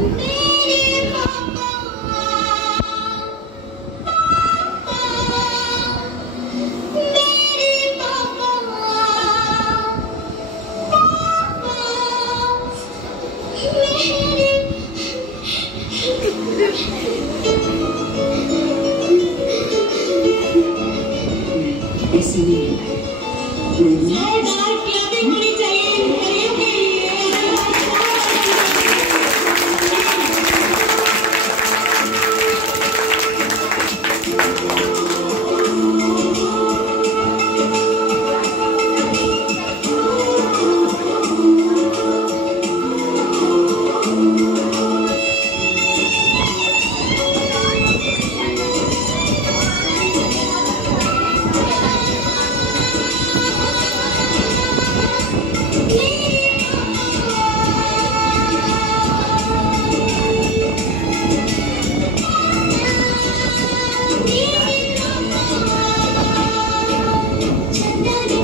मेरे पापा मेरे पापा ऐसे नहीं है। क्लबिंग होनी चाहिए परियों के लिए।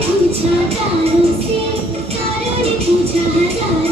पूछा तारों से, तारों ने पूछा हजारों